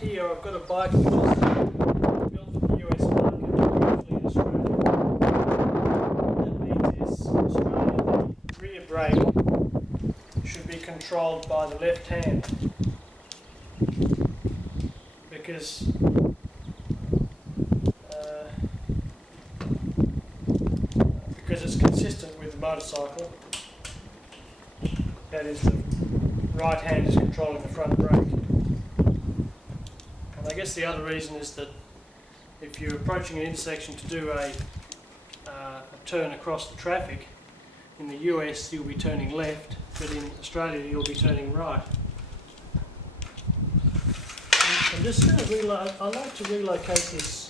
here I've got a bike which is built for the US market, briefly in Australia. What that means is, in Australia, the rear brake should be controlled by the left hand, because it's consistent with the motorcycle. That is, the right hand is controlling the front brake. And I guess the other reason is that if you're approaching an intersection to do a turn across the traffic, in the US you'll be turning left, but in Australia you'll be turning right. I'm just going to I like to relocate this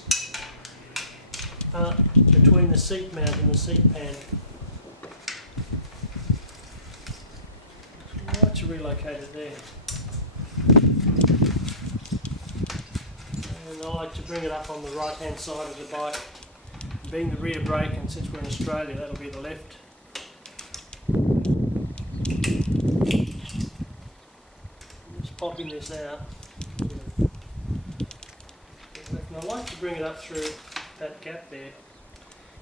between the seat mount and the seat pan. I like to relocate it there. And I like to bring it up on the right hand side of the bike. Being the rear brake, and since we're in Australia, that'll be the left. Just popping this out. And I like to bring it up through that gap there.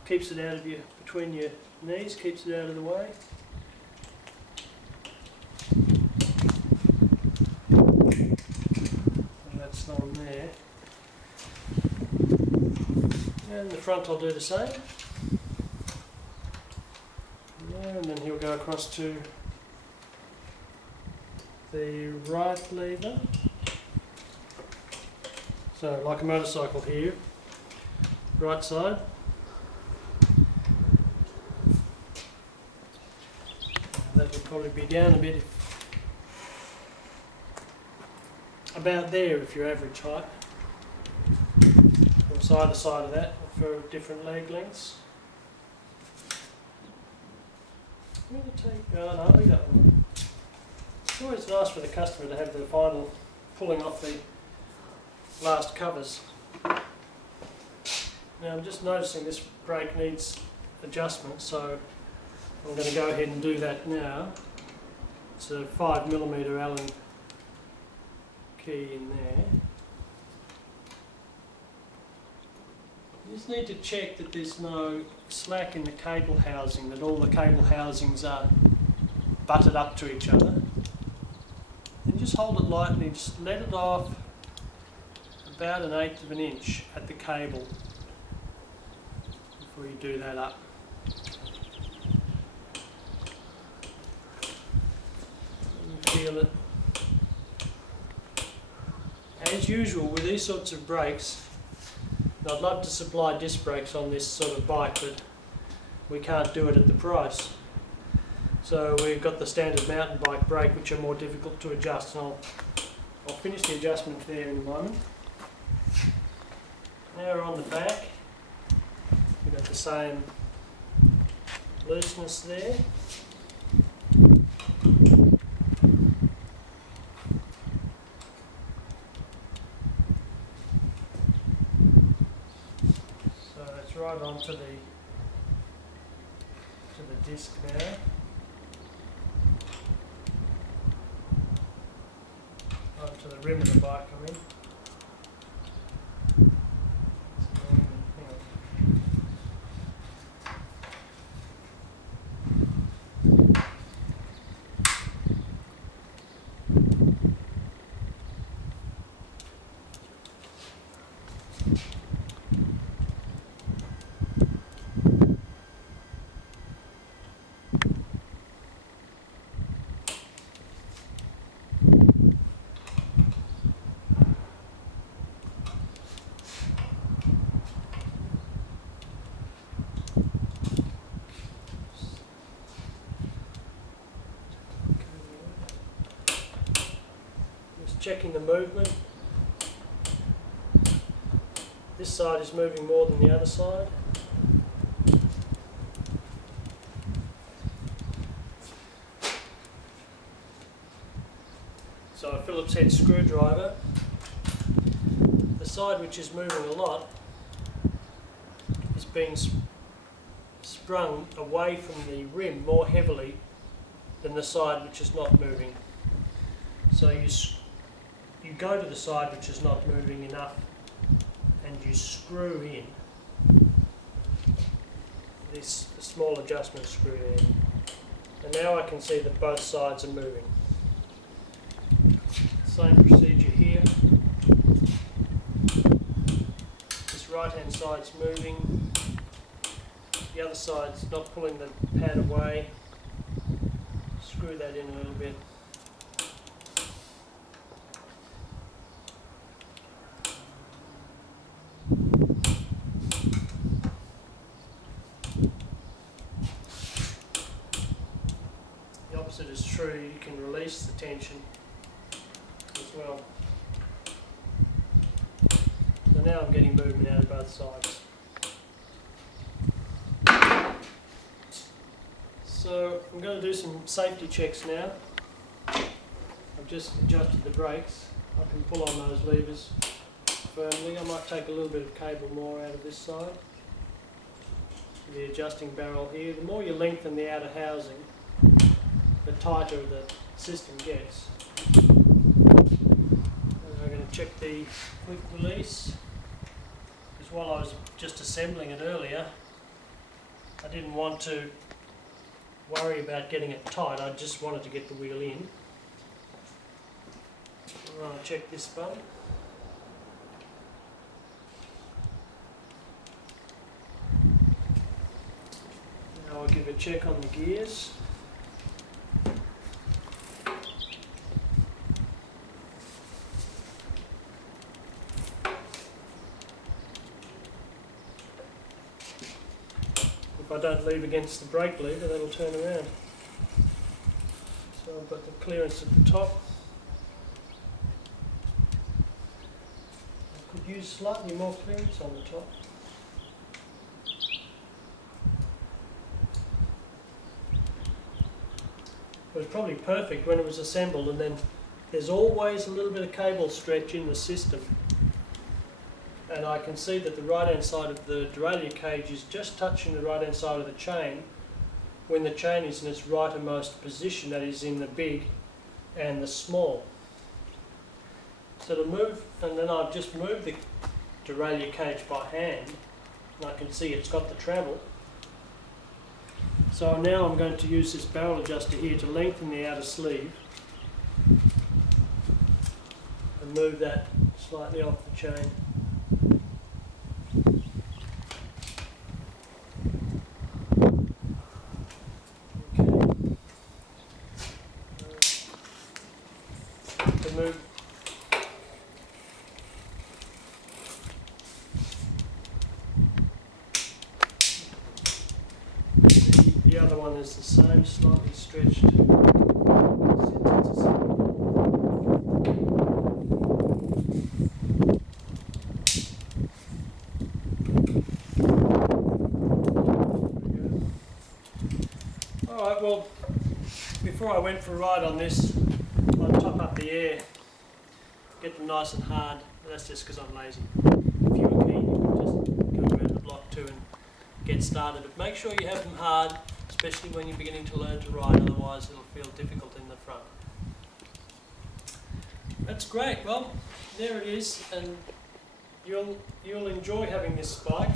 Keeps it out of your, between your knees, keeps it out of the way. And that's not on there. And the front I'll do the same. And then he'll go across to the right lever. So like a motorcycle here, right side. That will probably be down a bit, about there if you're average height. Or either side of that for different leg lengths. I'm going to take, oh no, leave that one. It's always nice for the customer to have the final pulling off the last covers. Now I'm just noticing this brake needs adjustment, so I'm going to go ahead and do that now. It's a 5mm Allen key in there. You just need to check that there's no slack in the cable housing, that all the cable housings are butted up to each other. And just hold it lightly, just let it off about 1/8 of an inch at the cable before you do that up. And feel it. As usual with these sorts of brakes, I'd love to supply disc brakes on this sort of bike, but we can't do it at the price. So we've got the standard mountain bike brake, which are more difficult to adjust, and I'll finish the adjustment there in a moment. Now we're on the back. We've got the same looseness there. So it's right onto the disc now. Onto the rim of the bike, I mean. Checking the movement. This side is moving more than the other side. So a Phillips head screwdriver. The side which is moving a lot is being sprung away from the rim more heavily than the side which is not moving. So you you go to the side which is not moving enough and you screw in this small adjustment screw in. And now I can see that both sides are moving. Same procedure here. This right hand side's moving, the other side's not pulling the pad away. Screw that in a little bit. The opposite is true, you can release the tension as well. So now I'm getting movement out of both sides. So I'm going to do some safety checks now. I've just adjusted the brakes. I can pull on those levers firmly. I might take a little bit of cable more out of this side. The adjusting barrel here. The more you lengthen the outer housing, the tighter the system gets. And I'm going to check the quick release, because while I was just assembling it earlier, I didn't want to worry about getting it tight, I just wanted to get the wheel in. I'll check this button. Now I'll give a check on the gears. If I don't leave against the brake lever, that'll turn around. So I've got the clearance at the top. I could use slightly more clearance on the top. It was probably perfect when it was assembled, and then there's always a little bit of cable stretch in the system. And I can see that the right hand side of the derailleur cage is just touching the right hand side of the chain when the chain is in its rightmost position, that is in the big and the small. So to move, and then I've just moved the derailleur cage by hand, and I can see it's got the travel. So now I'm going to use this barrel adjuster here to lengthen the outer sleeve and move that slightly off the chain. Move the other one is the same, slightly stretched. Alright, well, before I went for a ride on this, I'd top up the air, get them nice and hard. That's just because I'm lazy. If you were keen, you could just go around the block too and get started. But make sure you have them hard, especially when you're beginning to learn to ride, otherwise it'll feel difficult in the front. That's great. Well, there it is, and you'll enjoy having this bike.